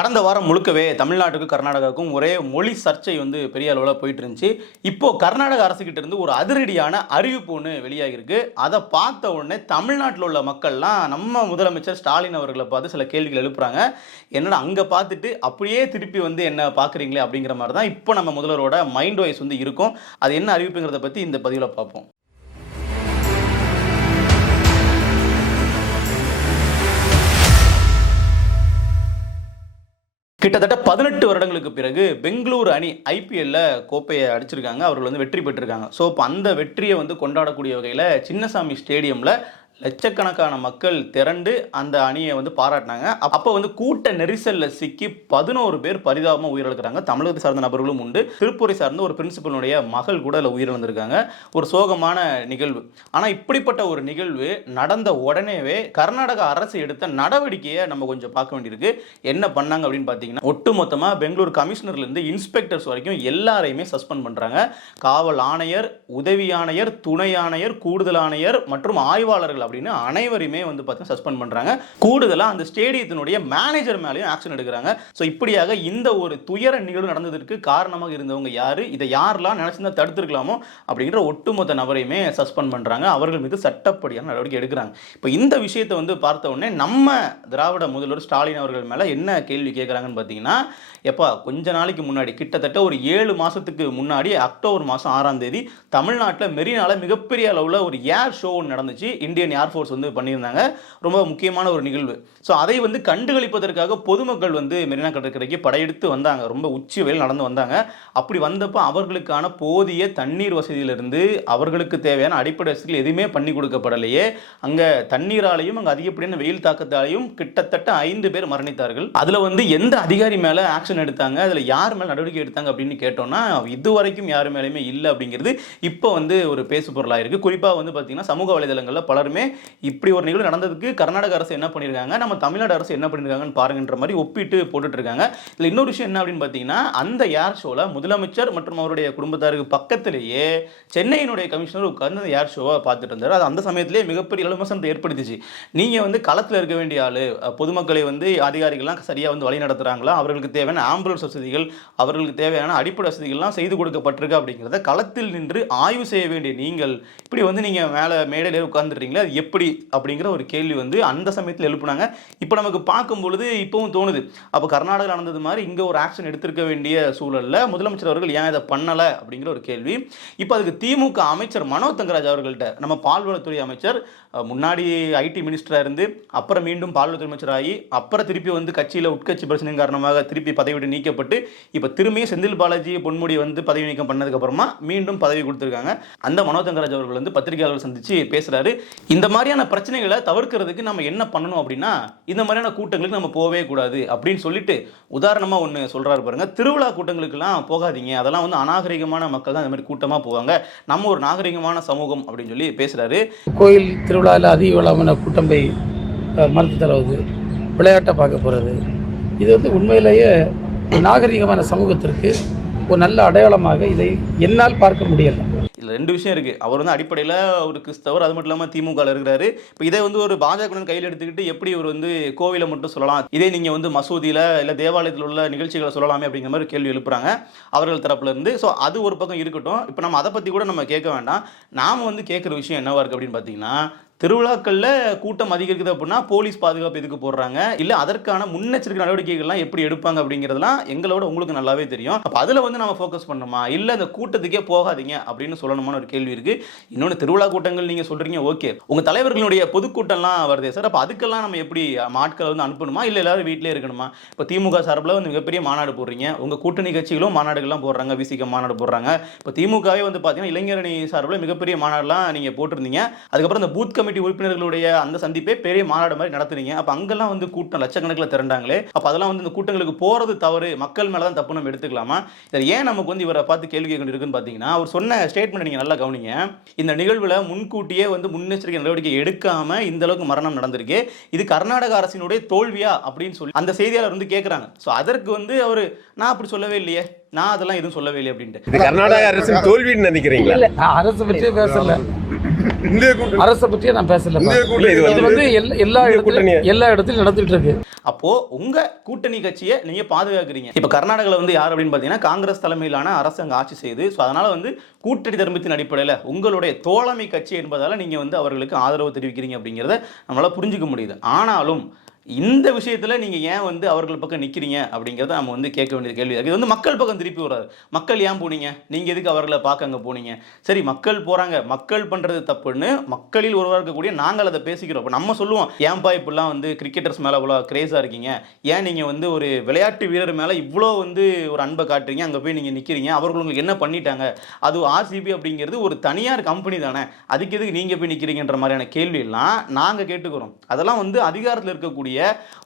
கடந்த வாரம் முழுக்கவே தமிழ்நாட்டுக்கு கர்நாடகாவுக்கும் ஒரே மொழி சர்ச்சை வந்து பெரிய அளவில் போயிட்டு இருந்துச்சு. இப்போ கர்நாடக அரசுகிட்ட இருந்து ஒரு அதிரடியான அறிவிப்பு ஒன்று வெளியாகிருக்கு. அதை பார்த்த உடனே தமிழ்நாட்டில் உள்ள மக்கள்லாம் நம்ம முதலமைச்சர் ஸ்டாலின் அவர்களை பார்த்து சில கேள்விகள் எழுப்புறாங்க. என்னடா அங்கே பார்த்துட்டு அப்படியே திருப்பி வந்து என்ன பார்க்குறீங்களே அப்படிங்கிற மாதிரி தான் இப்போ நம்ம முதல்வரோட மைண்ட் வாய்ஸ் வந்து இருக்கும். அது என்ன அறிவிப்புங்கிறத பற்றி இந்த பதிவில் பார்ப்போம். கிட்டத்தட்ட 18 வருடங்களுக்கு பிறகு பெங்களூரு அணி ஐபிஎல்ல கோப்பையை அடிச்சிருக்காங்க. அவர்கள் வந்து வெற்றி பெற்றிருக்காங்க. ஸோ இப்போ அந்த வெற்றியை வந்து கொண்டாடக்கூடிய வகையில் சின்னசாமி ஸ்டேடியமில் லட்சக்கணக்கான மக்கள் திரண்டு அந்த அணியை வந்து பாராட்டினாங்க. அப்போ வந்து கூட்ட நெரிசலில் சிக்கி 11 பேர் பரிதாபமாக உயிரிழக்கிறாங்க. தமிழகத்தை சார்ந்த நபர்களும் உண்டு. திருப்பூரை சார்ந்த ஒரு பிரின்சிபலுடைய மகள் கூட அதில் உயிரிழந்திருக்காங்க. ஒரு சோகமான நிகழ்வு. ஆனால் இப்படிப்பட்ட ஒரு நிகழ்வு நடந்த உடனேவே கர்நாடக அரசு எடுத்த நடவடிக்கையை நம்ம கொஞ்சம் பார்க்க வேண்டியிருக்கு. என்ன பண்ணாங்க அப்படின்னு பார்த்தீங்கன்னா, ஒட்டுமொத்தமாக பெங்களூர் கமிஷனர்லேருந்து இன்ஸ்பெக்டர்ஸ் வரைக்கும் எல்லாரையுமே சஸ்பெண்ட் பண்ணுறாங்க. காவல் ஆணையர், உதவி ஆணையர், துணை ஆணையர், கூடுதல் ஆணையர் மற்றும் ஆய்வாளர்கள் அப்படின்னு அனைவரையுமே வந்து பார்த்தீங்கன்னா சஸ்பெண்ட் பண்றாங்க. கூடுதலாக அந்த ஸ்டேடியத்தினுடைய மேனேஜர் மேலேயும் ஆக்ஷன் எடுக்கிறாங்க. ஸோ இப்படியாக இந்த ஒரு துயர நிகழ்வு நடந்ததற்கு காரணமாக இருந்தவங்க யாரு, இதை யாரெல்லாம் நினைச்சிருந்தா தடுத்துருக்கலாமோ அப்படிங்கிற ஒட்டுமொத்த நபரையுமே சஸ்பெண்ட் பண்றாங்க. அவர்கள் மீது சட்டப்படியான நடவடிக்கை எடுக்கிறாங்க. இப்போ இந்த விஷயத்தை வந்து பார்த்த உடனே நம்ம திராவிட முதல்வர் ஸ்டாலின் அவர்கள் மேல என்ன கேள்வி கேட்குறாங்கன்னு பார்த்தீங்கன்னா, எப்பா கொஞ்ச நாளைக்கு முன்னாடி கிட்டத்தட்ட ஒரு 7 மாசத்துக்கு முன்னாடி அக்டோபர் மாதம் 6ஆம் தேதி தமிழ்நாட்டில் மெரினால மிகப்பெரிய அளவில் ஒரு ஏர் ஷோ நடந்துச்சு. இந்தியன் ஏர்ஃபோர்ஸ் வந்து பண்ணியிருந்தாங்க. ரொம்ப முக்கியமான ஒரு நிகழ்வு. ஸோ அதை வந்து கண்டுகளிப்பதற்காக பொதுமக்கள் வந்து மெரினா கடற்கரைக்கு படையெடுத்து வந்தாங்க. ரொம்ப உச்சி வெயில் நடந்து வந்தாங்க. அப்படி வந்தப்போ அவர்களுக்கான போதிய தண்ணீர் வசதியிலிருந்து அவர்களுக்கு தேவையான அடிப்படை வசதிகள் எதுவுமே பண்ணி கொடுக்கப்படலையே. அங்கே தண்ணீராலையும் அங்கே அதிகப்படியான வெயில் தாக்கத்தாலையும் கிட்டத்தட்ட 5 பேர் மரணித்தார்கள். அதில் வந்து எந்த அதிகாரி மேலே ஆக்ஷன் எடுத்தாங்க, அதில் யார் மேலே நடவடிக்கை எடுத்தாங்க அப்படின்னு கேட்டோம்னா இதுவரைக்கும் யார் மேலேயுமே இல்லை அப்படிங்கிறது இப்போ வந்து ஒரு பேசு பொருளாக இருக்குது. குறிப்பாக வந்து பார்த்தீங்கன்னா சமூக வலைதளங்களில் பலருமே இப்படி ஒரு நிகழ்வு நடந்ததுக்கு கர்நாடக அரசு என்ன பண்ணியிருக்காங்க, நம்ம தமிழ்நாடு அரசு என்ன பண்ணியிருக்காங்கன்னு பாருங்கன்ற மாதிரி ஒப்பிட்டு போட்டுட்டு இருக்காங்க. இதில் இன்னொரு விஷயம் என்ன அப்படின்னு பார்த்தீங்கன்னா, அந்த ஏர் ஷோவில் முதலமைச்சர் மற்றும் அவருடைய குடும்பத்தாருக்கு பக்கத்திலேயே சென்னையினுடைய கமிஷனர் உட்கார்ந்து அந்த ஏர் ஷோவை பார்த்துட்டு இருந்தார். அது அந்த சமயத்திலேயே மிகப்பெரிய விமர்சனத்தை ஏற்படுத்திச்சு. நீங்கள் வந்து களத்தில் இருக்க வேண்டிய ஆள், பொதுமக்களை வந்து அதிகாரிகள்லாம் சரியாக வந்து வழி நடத்துகிறாங்களா, அவர்களுக்கு தேவையான ஆம்புலன்ஸ் வசதிகள், அவர்களுக்கு தேவையான அடிப்படை வசதிகள்லாம் செய்து கொடுக்கப்பட்டிருக்கு அப்படிங்கிறத களத்தில் நின்று ஆய்வு செய்ய வேண்டிய நீங்கள் இப்படி வந்து நீங்கள் மேலே மேடையிலே உட்கார்ந்துடுறீங்களா, அது எப்படி அப்படிங்கிற ஒரு கேள்வி வந்து அந்த சமயத்தில் எழுப்புனாங்க. இப்போ நமக்கு பார்க்கும் பொழுது இப்பவும் தோணுது, அப்போ கர்நாடகா நடந்தது மாதிரி இங்கே ஒரு ஆக்ஷன் எடுத்திருக்க வேண்டிய சூழலில் முதலமைச்சர் அவர்கள் ஏன் இதை பண்ணலை அப்படிங்கிற ஒரு கேள்வி. இப்போ அதுக்கு திமுக அமைச்சர் மனோ தங்கராஜ் அவர்கள்ட்ட, நம்ம பால்வளத்துறை அமைச்சர், முன்னாடி ஐடி மினிஸ்டராக இருந்து அப்புறம் மீண்டும் பால்வளத்துறை அமைச்சர் ஆகி அப்புறம் திருப்பி வந்து கட்சியில் உட்கட்சி பிரச்சனை காரணமாக திருப்பி பதவி விட்டு நீக்கப்பட்டு இப்போ திரும்பியும் செந்தில் பாலாஜி பொன்முடி வந்து பதவி நீக்கம் பண்ணதுக்கப்புறமா மீண்டும் பதவி கொடுத்துருக்காங்க. அந்த மனோ தங்கராஜ் அவர்கள் வந்து பத்திரிகையாளர்கள் சந்தித்து பேசுகிறாரு. இந்த மாதிரியான பிரச்சனைகளை தவிர்க்கிறதுக்கு நம்ம என்ன பண்ணணும் அப்படின்னா, இந்த மாதிரியான கூட்டங்களுக்கு நம்ம போகவே கூடாது அப்படின்னு சொல்லிட்டு உதாரணமாக ஒன்று சொல்கிறாரு பாருங்க. திருவிழா கூட்டங்களுக்கெல்லாம் போகாதீங்க, அதெல்லாம் வந்து அநாகரிகமான மக்கள் தான் இந்த மாதிரி கூட்டமாக போவாங்க, நம்ம ஒரு நாகரிகமான சமூகம் அப்படின்னு சொல்லி பேசுகிறாரு. கோயில் திருவிழாவில் அதிக விழாமான கூட்டம் போய் மருந்து தருவது, விளையாட்டை பார்க்க போகிறது, இது வந்து உண்மையிலேயே நாகரிகமான சமூகத்திற்கு ஒரு நல்ல அடையாளமாக இதை என்னால் பார்க்க முடியலை. இதில் 2 விஷயம் இருக்குது. அவர் வந்து அடிப்படையில் ஒரு கிறிஸ்தவர், அது மட்டும் இல்லாமல் திமுகவில் இருக்கிறாரு. இப்போ இதை வந்து ஒரு பாஜக கையில் எடுத்துக்கிட்டு எப்படி இவர் வந்து கோவிலை மட்டும் சொல்லலாம், இதே நீங்கள் வந்து மசூதியில் இல்லை தேவாலயத்தில் உள்ள நிகழ்ச்சிகளை சொல்லலாமே அப்படிங்கிற மாதிரி கேள்வி எழுப்புறாங்க அவர்கள் தரப்புல இருந்து. ஸோ அது ஒரு பக்கம் இருக்கட்டும். இப்போ நம்ம அதை பற்றி கூட நம்ம கேட்க வேண்டாம். நாம் வந்து கேட்குற விஷயம் என்னவா இருக்குது அப்படின்னு பார்த்தீங்கன்னா, திருவிழாக்களில் கூட்டம் அதிகரிக்குது அப்படின்னா போலீஸ் பாதுகாப்பு எதுக்கு போடுறாங்க, இல்லை அதற்கான முன்னெச்சரிக்கை நடவடிக்கைகள்லாம் எப்படி எடுப்பாங்க அப்படிங்கிறதுலாம் எங்களோட உங்களுக்கு நல்லாவே தெரியும். அப்போ அதில் வந்து நம்ம ஃபோக்கஸ் பண்ணணுமா, இல்லை அந்த கூட்டத்துக்கே போகாதீங்க அப்படின்னு சொல்லணுமான ஒரு கேள்வி இருக்குது. இன்னொன்று, திருவிழா கூட்டங்கள் நீங்கள் சொல்கிறீங்க, ஓகே, உங்கள் தலைவர்களுடைய பொதுக்கூட்டம்லாம் வருதே சார், அப்போ அதுக்கெல்லாம் நம்ம எப்படி ஆட்களை வந்து அனுப்பணுமா, இல்லை எல்லாரும் வீட்டிலே இருக்கணுமா? இப்போ திமுக சார்பில் வந்து மிகப்பெரிய மாநாடு போடுறீங்க, உங்கள் கூட்டணி கட்சிகளும் மாநாடுகள்லாம் போடுறாங்க, விசிக மாநாடு போடுறாங்க. இப்போ திமுகவே வந்து பார்த்தீங்கன்னா இளைஞரணி சார்பில் மிகப்பெரிய மாநாடுலாம் நீங்கள் போட்டிருந்தீங்க. அதுக்கப்புறம் இந்த பூத் உறுப்பினர்களுடைய அந்த சந்திப்பே பெரிய மாநாடு மாதிரி நடத்துறீங்க. அப்ப அங்கெல்லாம் வந்து கூட்டம் லட்சக்கணக்கில் திரண்டாங்களே, அப்ப அதெல்லாம் வந்து இந்த கூட்டங்களுக்கு போறது தவறு, மக்கள் மேல தான் தப்பு நம்ம எடுத்துக்கலாமா? இதை ஏன் நமக்கு வந்து இவரை பார்த்து கேள்வி கேட்க இருக்குன்னு பார்த்தீங்கன்னா, அவர் சொன்ன ஸ்டேட்மெண்ட் நீங்க நல்லா கவனிங்க. இந்த நிகழ்வுல முன்கூட்டியே வந்து முன்னெச்சரிக்கை நடவடிக்கை எடுக்காம இந்த அளவுக்கு மரணம் நடந்திருக்கு, இது கர்நாடக அரசினுடைய தோல்வியா அப்படின்னு சொல்லி அந்த செய்தியாளர் வந்து கேட்கிறாங்க. ஸோ அதற்கு வந்து அவர், நான் அப்படி சொல்லவே இல்லையே, நான் அதெல்லாம் எதுவும் சொல்லவே இல்லை அப்படின்ட்டு. கர்நாடக அரசின் தோல்வின்னு நினைக்கிறீங்களா? அரசு பற்றியே பேசல, இந்திய கூட்டணி அரசை பற்றியே நான் பேசல. இந்திய கூட்டணி இது வந்து எல்லா இடத்துலையும் நடந்துட்டு இருக்கு. அப்போ உங்க கூட்டணி கட்சியை நீங்க பாதுகாக்கிறீங்க. இப்ப கர்நாடகாவில் வந்து யார் அப்படின்னு பாத்தீங்கன்னா காங்கிரஸ் தலைமையிலான அரசு அங்க ஆட்சி செய்யுது. ஸோ அதனால வந்து கூட்டணி தர்மத்தின் அடிப்படையில் உங்களுடைய தோழமை கட்சி என்பதால நீங்க வந்து அவர்களுக்கு ஆதரவு தெரிவிக்கிறீங்க அப்படிங்கிறத நம்மளால புரிஞ்சுக்க முடியுது. ஆனாலும் இந்த விஷயத்துல நீங்க ஏன் வந்து அவர்கள் பக்கம் நிக்கிறீங்க அப்படிங்கறத நம்ம வந்து கேட்க வேண்டிய கேள்வி இருக்கு. இது வந்து மக்கள் பக்கம் திருப்பி வராது. மக்கள் ஏன் போனீங்க, நீங்க எதுக்கு அவர்களை பார்க்க அங்க போனீங்க? சரி, மக்கள் போறாங்க, மக்கள் பண்றது தப்புன்னு மக்களில் ஒருவராக இருக்கக்கூடிய நாங்கள் அதை பேசிக்கிறோம். இப்போ நம்ம சொல்லுவோம், ஏன்பா இப்பெல்லாம் வந்து கிரிக்கெட்டர்ஸ் மேல இவ்வளோ கிரேஸா இருக்கீங்க, ஏன் நீங்க வந்து ஒரு விளையாட்டு வீரர் மேல இவ்வளோ வந்து ஒரு அன்பை காட்டுறீங்க, அங்க போய் நீங்க நிக்கிறீங்க, அவர்கள் உங்களுக்கு என்ன பண்ணிட்டாங்க, அது ஆர்சிபி அப்படிங்கிறது ஒரு தனியார் கம்பெனி தானே, அதுக்கு எதுக்கு நீங்க போய் நிக்கிறீங்கன்ற மாதிரியான கேள்வி எல்லாம் நாங்க கேட்டுக்கிறோம். அதெல்லாம் வந்து அதிகாரத்தில் இருக்கக்கூடிய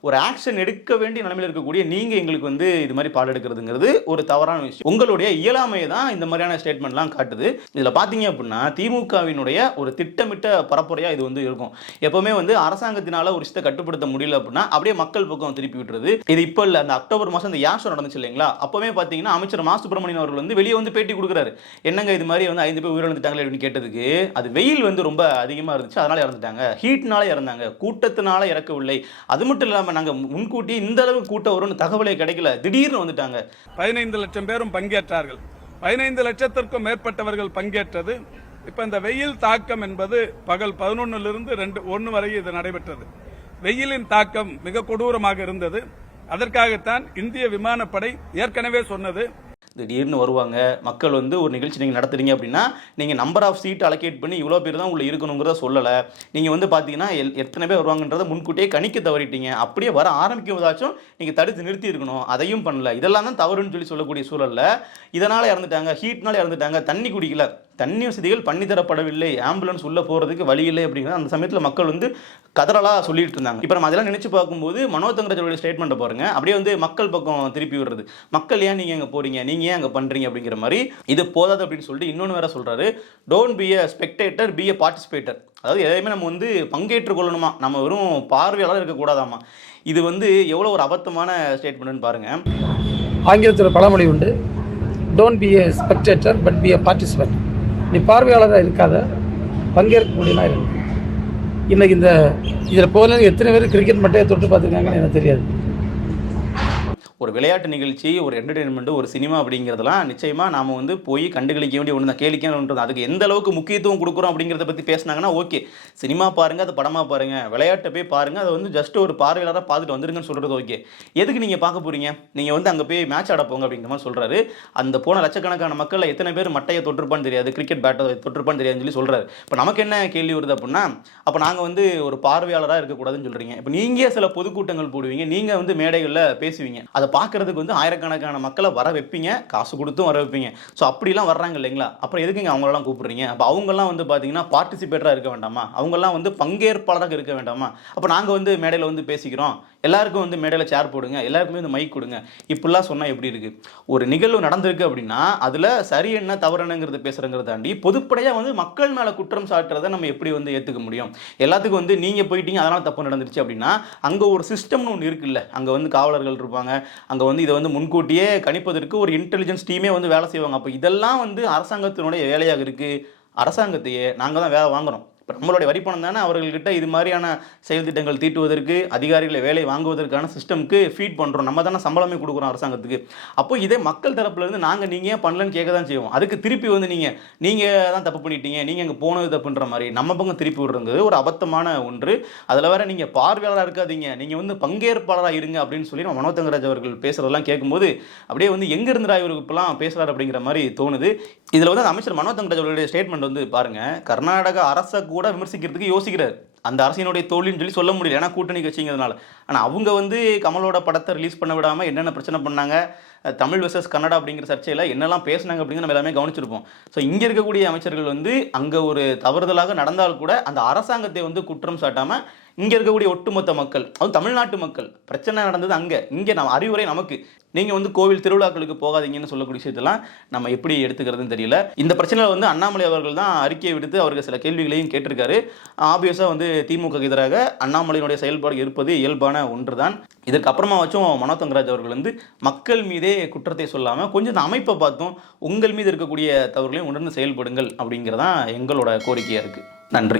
ஒரு ஆக்ஷன் எடுக்க வேண்டிய நிலைமையில் இருக்கக்கூடிய நீங்க எங்களுக்கு வந்து இது மாதிரி பாடம் எடுக்கிறதுங்கிறது ஒரு தவறான விஷயம். உங்களுடைய இயலாமையை தான் இந்த மாதிரியான ஸ்டேட்மெண்ட்லாம் காட்டுது. இதுல பாத்தீங்க அப்படின்னா திமுகவினுடைய ஒரு திட்டமிட்ட பரப்புரையா இது வந்து இருக்கும். எப்பவுமே வந்து அரசாங்கத்தினால ஒரு விஷயத்தை கட்டுப்படுத்த முடியல அப்படின்னா அப்படியே மக்கள் பக்கம் திருப்பி விட்டுறது. இது இப்போ இல்ல, அந்த அக்டோபர் மாசம் இந்த யாஷோ நடந்துச்சு இல்லைங்களா, அப்பவே பாத்தீங்கன்னா அமைச்சர் மா சுப்பிரமணியன் அவர்கள் வந்து வெளியே வந்து பேட்டி கொடுக்குறாரு. என்னங்க இது மாதிரி வந்து 5 பேர் உயிரிழந்துட்டாங்களே அப்படின்னு கேட்டதுக்கு, அது வெயில் வந்து ரொம்ப அதிகமா இருந்துச்சு, அதனால இறந்துட்டாங்க, ஹீட்னால இறந்தாங்க, கூட்டத்தினால இறக்கவில்லை, அது மட்டும் இல்லாம நாங்க முன்கூட்டி இந்த அளவு கூட்டம் வரும்னு தகவலே கிடைக்கல, திடீர்னு வந்துட்டாங்க. 15 லட்சம் பேரும் பங்கேற்றார்கள். 15 லட்சத்திற்கும் மேற்பட்டவர்கள் பங்கேற்றது. இப்ப இந்த வெயில் தாக்கம் என்பது பகல் 11 1 வரை இது நடைபெற்றது. வெயிலின் தாக்கம் மிக கொடூரமாக இருந்தது. அதற்காகத்தான் இந்திய விமானப்படை ஏற்கனவே சொன்னது, திடீர்னு வருவாங்க, மக்கள் வந்து ஒரு நிகழ்ச்சி நீங்கள் நடத்துறீங்க அப்படின்னா நீங்கள் நம்பர் ஆஃப் சீட் அலோகேட் பண்ணி இவ்வளோ பேர் தான் உள்ள இருக்கணுங்கிறத சொல்லலை. நீங்கள் வந்து பார்த்தீங்கன்னா எத்தனை பேர் வருவாங்கன்றதை முன்கூட்டியே கணிக்க தவறிட்டீங்க. அப்படியே வர ஆரம்பிக்கும் போதாச்சும் நீங்கள் தடுத்து நிறுத்தி இருக்கணும், அதையும் பண்ணல. இதெல்லாம் தான் தவறுன்னு சொல்லக்கூடிய சூழலில் இதனால் இறந்துட்டாங்க, ஹீட்னால இறந்துட்டாங்க, தண்ணி குடிக்கல, தண்ணி வசதிகள் பண்ணி தரப்படவில்லை, ஆம்புலன்ஸ் உள்ளே போகிறதுக்கு வழி இல்லை அப்படிங்கிறது அந்த சமயத்தில் மக்கள் வந்து கதறலாக சொல்லிட்டு இருந்தாங்க. இப்போ நம்ம அதெல்லாம் நினச்சி பார்க்கும்போது மனோ தங்கராஜோட ஸ்டேட்மெண்ட்டை பாருங்கள், அப்படியே வந்து மக்கள் பக்கம் திருப்பி விடுறது. மக்கள் ஏன் நீங்கள் அங்கே போகிறீங்க, நீங்கள் ஏன் அங்கே பண்ணுறீங்க அப்படிங்கிற மாதிரி. இது போதாது அப்படின்னு சொல்லிட்டு இன்னொன்று வேற சொல்கிறாரு, don't be a spectator, be a பார்ட்டிசிபேட்டர். அதாவது எதையுமே நம்ம வந்து பங்கேற்றுக் கொள்ளணுமா, நம்ம வெறும் பார்வையாளர் இருக்கக்கூடாதாமா. இது வந்து எவ்வளோ ஒரு அபத்தமான ஸ்டேட்மெண்ட்னு பாருங்கள். ஆங்கிலத்தில் பழமொழி உண்டு, don't be a spectator but B a participate. நீ பார்வையாளராக இருக்காத, பங்கேற்கக்கூடியனா இருக்கு. இன்னைக்கு இதில் போல எத்தனை பேர் கிரிக்கெட் மட்டும் தொட்டு பார்த்துருக்காங்கன்னு எனக்கு தெரியாது. ஒரு விளையாட்டு நிகழ்ச்சி, ஒரு என்டர்டெயின்மெண்ட், ஒரு சினிமா அப்படிங்கிறதெல்லாம் நிச்சயமாக நாம் வந்து போய் கண்டுகளிக்க வேண்டிய ஒன்று தான், கேளிக்க ஒன்று. அதுக்கு எந்த அளவுக்கு முக்கியத்துவம் கொடுக்குறோம் அப்படிங்கிறத பற்றி பேசினாங்கன்னா ஓகே, சினிமா பாருங்கள், அது படமாக பாருங்கள், விளையாட்டை போய் பாருங்கள், அதை வந்து ஜஸ்ட் ஒரு பார்வையாளராக பார்த்துட்டு வந்துருங்கன்னு சொல்கிறது ஓகே. எதுக்கு நீங்கள் பார்க்க போகிறீங்க, நீங்கள் வந்து அங்கே போய் மேட்ச் ஆட போங்க அப்படிங்கிற மாதிரி சொல்கிறாரு. அந்த போன லட்சக்கணக்கான மக்கள் எத்தனை பேர் மட்டையை தொட்டிருப்பான்னு தெரியாது, கிரிக்கெட் பேட்டை தொட்டிருப்பான்னு தெரியாதுன்னு சொல்லி சொல்கிறாரு. இப்போ நமக்கு என்ன கேள்வி வருது அப்படின்னா, அப்போ நாங்கள் வந்து ஒரு பார்வையாளராக இருக்கக்கூடாதுன்னு சொல்கிறீங்க. இப்போ நீங்கள் சில பொதுக்கூட்டங்கள் போடுவீங்க, நீங்கள் வந்து மேடைகளில் பேசுவீங்க, அதை பார்க்கறதுக்கு வந்து ஆயிரக்கணக்கான மக்களை வர வைப்பீங்க, காசு கொடுத்தும் வர வைப்பீங்க. ஸோ அப்படிலாம் வர்றாங்க இல்லைங்களா, அப்புறம் எதுக்குங்க அவங்களெல்லாம் கூப்பிடுறீங்க? அப்போ அவங்கெல்லாம் வந்து பார்த்தீங்கன்னா பார்ட்டிசிபேட்டராக இருக்க வேண்டாமா, அவங்கெல்லாம் வந்து பங்கேற்பாளராக இருக்க வேண்டாமா? அப்போ நாங்கள் வந்து மேடையில் வந்து பேசிக்கிறோம், எல்லாருக்கும் வந்து மேடையில் சேர் போடுங்க, எல்லாருக்குமே வந்து மைக் கொடுங்க, இப்படிலாம் சொன்னால் எப்படி இருக்குது? ஒரு நிகழ்வு நடந்திருக்கு அப்படின்னா அதில் சரி என்ன தவறு என்னங்கிறது பேசுகிறங்கிறத தாண்டி பொதுப்படையாக வந்து மக்கள் மேலே குற்றம் சாட்டுறதை நம்ம எப்படி வந்து ஏற்றுக்க முடியும்? எல்லாத்துக்கும் வந்து நீங்கள் போயிட்டீங்க அதனால் தப்பு நடந்துருச்சு அப்படின்னா அங்கே ஒரு சிஸ்டம்னு ஒன்று இருக்குல்ல, அங்கே வந்து காவலர்கள் இருப்பாங்க, அங்கே வந்து இதை வந்து முன்கூட்டியே கணிப்பதற்கு ஒரு இன்டெலிஜென்ஸ் டீமே வந்து வேலை செய்வாங்க. அப்போ இதெல்லாம் வந்து அரசாங்கத்தினுடைய வேலையாக இருக்குது. அரசாங்கத்தையே நாங்கள் தான் வேலை வாங்குகிறோம். இப்போ நம்மளுடைய வரிப்பணம் தானே அவர்கள்கிட்ட இது மாதிரியான செயல் திட்டங்கள் தீட்டுவதற்கு, அதிகாரிகளை வேலை வாங்குவதற்கான சிஸ்டம்க்கு ஃபீட் பண்ணுறோம். நம்ம தானே சம்பளமே கொடுக்குறோம் அரசாங்கத்துக்கு. அப்போ இதே மக்கள் தரப்புலேருந்து நாங்கள் நீங்கள் ஏன் பண்ணலன்னு கேட்க தான் செய்வோம். அதுக்கு திருப்பி வந்து நீங்கள் தான் தப்பு பண்ணிட்டீங்க, நீங்கள் அங்கே போனது தப்புன்ற மாதிரி நம்ம பக்கம் திருப்பி விடுறது ஒரு அபத்தமான ஒன்று. அதில் வேற நீங்கள் பார்வையாளராக இருக்காதீங்க, நீங்கள் வந்து பங்கேற்பாளராக இருங்க அப்படின்னு சொல்லி நம்ம மனோ தங்கராஜ் அவர்கள் பேசுகிறதெல்லாம் கேட்கும்போது அப்படியே வந்து எங்கே இருந்துடா இவருக்கு இப்பெல்லாம் பேசுகிறார் அப்படிங்கிற மாதிரி தோணுது. இதில் வந்து அமைச்சர் மனோ தங்கராஜ் அவர்களுடைய ஸ்டேட்மெண்ட் வந்து பாருங்கள், கர்நாடக அரசை கூட விமர்சிக்கிறதுக்கு யோசிக்கிறார். அந்த அரசினுடைய தோல்வின்னு சொல்லி சொல்ல முடியல, ஏன்னா கூட்டணி கட்சிங்கிறதுனால. ஆனால் அவங்க வந்து கமலோட படத்தை ரிலீஸ் பண்ண விடாமல் என்னென்ன பிரச்சனை பண்ணாங்க, தமிழ் வெர்சஸ் கன்னடா அப்படிங்கிற சர்ச்சையில் என்னெல்லாம் பேசினாங்க அப்படிங்கிற நம்ம எல்லாமே கவனிச்சிருப்போம். ஸோ இங்கே இருக்கக்கூடிய அமைச்சர்கள் வந்து அங்கே ஒரு தவறுதலாக நடந்தால் கூட அந்த அரசாங்கத்தை வந்து குற்றம் சாட்டாமல் இங்கே இருக்கக்கூடிய ஒட்டுமொத்த மக்கள், அதுவும் தமிழ்நாட்டு மக்கள், பிரச்சனை நடந்தது அங்கே, இங்கே நம்ம அறிவுரை நமக்கு, நீங்கள் வந்து கோவில் திருவிழாக்களுக்கு போகாதீங்கன்னு சொல்லக்கூடிய விஷயத்தெல்லாம் நம்ம எப்படி எடுத்துக்கிறதுன்னு தெரியல. இந்த பிரச்சனையில் வந்து அண்ணாமலை அவர்கள் தான் அறிக்கையை விடுத்து அவருக்கு சில கேள்விகளையும் கேட்டிருக்காரு. ஆப்வியஸாக வந்து திமுக எதிராக அண்ணாமலையினுடைய செயல்பாடு இருப்பது இயல்பான ஒன்று தான். இதற்கு அப்புறமா வச்சும் மனோ தங்கராஜ் அவர்கள் வந்து மக்கள் மீதே குற்றத்தை சொல்லாமல் கொஞ்சம் இந்த அமைப்பை பார்த்தும் உங்கள் மீது இருக்கக்கூடிய தவறுகளையும் உணர்ந்து செயல்படுங்கள் அப்படிங்கிறதான் எங்களோட கோரிக்கையாக இருக்குது. நன்றி.